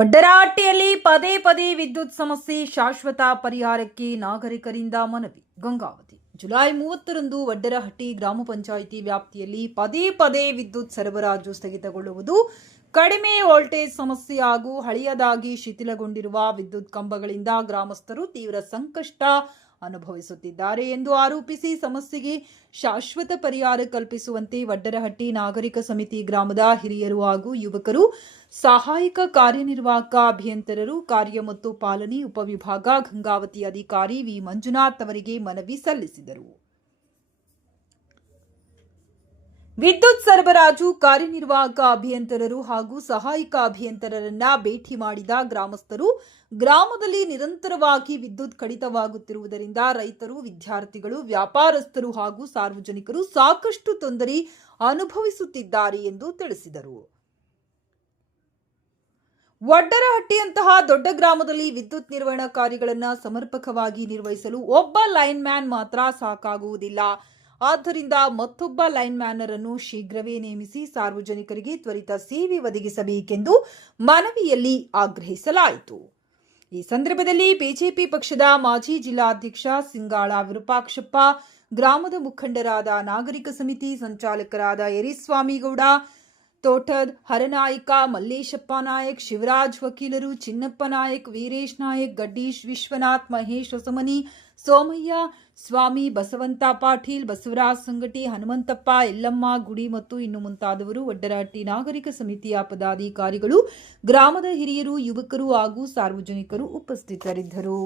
ವಡ್ಡರಹಟ್ಟಿಯಲ್ಲಿ ಪದೇ ಪದೇ ವಿದ್ಯುತ್ ಸಮಸ್ಯೆ ಶಾಶ್ವತ ಪರಿಹಾರಕ್ಕೆ ನಾಗರಿಕರಿಂದ ಮನವಿ. ಗಂಗಾವತಿ ಜುಲೈ 30ರಂದು ವಡ್ಡರಹಟ್ಟಿ ಗ್ರಾಮ ಪಂಚಾಯಿತಿ ವ್ಯಾಪ್ತಿಯಲ್ಲಿ ಪದೇ ಪದೇ ವಿದ್ಯುತ್ ಸರಬರಾಜು ಸ್ಥಗಿತಗೊಳ್ಳುವುದು, ಕಡಿಮೆ ವೋಲ್ಟೇಜ್ ಸಮಸ್ಯೆ ಹಾಗೂ ಹಳೆಯದಾಗಿ ಶಿಥಿಲಗೊಂಡಿರುವ ವಿದ್ಯುತ್ ಕಂಬಗಳಿಂದ ಗ್ರಾಮಸ್ಥರು ತೀವ್ರ ಸಂಕಷ್ಟ ಅನುಭವಿಸುತ್ತಿದ್ದಾರೆ ಎಂದು ಆರೋಪಿಸಿ ಸಮಸ್ಯೆಗೆ ಶಾಶ್ವತ ಪರಿಹಾರ ಕಲ್ಪಿಸುವಂತೆ ವಡ್ಡರಹಟ್ಟಿ ನಾಗರಿಕ ಸಮಿತಿ ಗ್ರಾಮದ ಹಿರಿಯರು ಹಾಗೂ ಯುವಕರು ಸಹಾಯಕ ಕಾರ್ಯನಿರ್ವಾಹಕ ಅಭಿಯಂತರರು ಕಾರ್ಯ ಮತ್ತು ಪಾಲನೆ ಉಪವಿಭಾಗ ಗಂಗಾವತಿ ಅಧಿಕಾರಿ ವಿ ಮಂಜುನಾಥ್ ಅವರಿಗೆ ಮನವಿ ಸಲ್ಲಿಸಿದರು. ವಿದ್ಯುತ್ ಸರಬರಾಜು ಕಾರ್ಯನಿರ್ವಾಹಕ ಅಭಿಯಂತರರು ಹಾಗೂ ಸಹಾಯಕ ಅಭಿಯಂತರರನ್ನ ಭೇಟಿ ಮಾಡಿದ ಗ್ರಾಮಸ್ಥರು ಗ್ರಾಮದಲ್ಲಿ ನಿರಂತರವಾಗಿ ವಿದ್ಯುತ್ ಕಡಿತವಾಗುತ್ತಿರುವುದರಿಂದ ರೈತರು, ವಿದ್ಯಾರ್ಥಿಗಳು, ವ್ಯಾಪಾರಸ್ಥರು ಹಾಗೂ ಸಾರ್ವಜನಿಕರು ಸಾಕಷ್ಟು ತೊಂದರೆ ಅನುಭವಿಸುತ್ತಿದ್ದಾರೆ ಎಂದು ತಿಳಿಸಿದರು. ವಡ್ಡರಹಟ್ಟಿಯಂತಹ ದೊಡ್ಡ ಗ್ರಾಮದಲ್ಲಿ ವಿದ್ಯುತ್ ನಿರ್ವಹಣಾ ಕಾರ್ಯಗಳನ್ನು ಸಮರ್ಪಕವಾಗಿ ನಿರ್ವಹಿಸಲು ಒಬ್ಬ ಲೈನ್ ಮ್ಯಾನ್ ಮಾತ್ರ ಸಾಕಾಗುವುದಿಲ್ಲ. ಆದ್ದರಿಂದ ಮತ್ತೊಬ್ಬ ಲೈನ್ ಮ್ಯಾನರ್ ಅನ್ನು ಶೀಘ್ರವೇ ನೇಮಿಸಿ ಸಾರ್ವಜನಿಕರಿಗೆ ತ್ವರಿತ ಸೇವೆ ಒದಗಿಸಬೇಕೆಂದು ಮನವಿಯಲ್ಲಿ ಆಗ್ರಹಿಸಲಾಯಿತು. ಈ ಸಂದರ್ಭದಲ್ಲಿ ಬಿಜೆಪಿ ಪಕ್ಷದ ಮಾಜಿ ಜಿಲ್ಲಾಧ್ಯಕ್ಷ ಸಿಂಗಾಳ ವಿರೂಪಾಕ್ಷಪ್ಪ, ಗ್ರಾಮದ ಮುಖಂಡರಾದ ನಾಗರಿಕ ಸಮಿತಿ ಸಂಚಾಲಕರಾದ ಯರಿಸ್ವಾಮಿಗೌಡ, ತೋಟದ್ ಹರನಾಯ್ಕ, ಮಲ್ಲೇಶಪ್ಪ ನಾಯಕ್, ಶಿವರಾಜ್ ವಕೀಲರು, ಚಿನ್ನಪ್ಪ ನಾಯಕ್, ವೀರೇಶ್ ನಾಯಕ್, ಗಡ್ಡೀಶ್ ವಿಶ್ವನಾಥ್, ಮಹೇಶ್ ಹೊಸಮನಿ, ಸೋಮಯ್ಯ ಸ್ವಾಮಿ, ಬಸವಂತ ಪಾಟೀಲ್, ಬಸವರಾಜ್ ಸಂಗಟಿ, ಹನುಮಂತಪ್ಪ, ಎಲ್ಲಮ್ಮ ಗುಡಿ ಮತ್ತು ಇನ್ನು ಮುಂತಾದವರು ವಡ್ಡರಹಟ್ಟಿ ನಾಗರಿಕ ಸಮಿತಿಯ ಪದಾಧಿಕಾರಿಗಳು, ಗ್ರಾಮದ ಹಿರಿಯರು, ಯುವಕರು ಹಾಗೂ ಸಾರ್ವಜನಿಕರು ಉಪಸ್ಥಿತರಿದ್ದರು.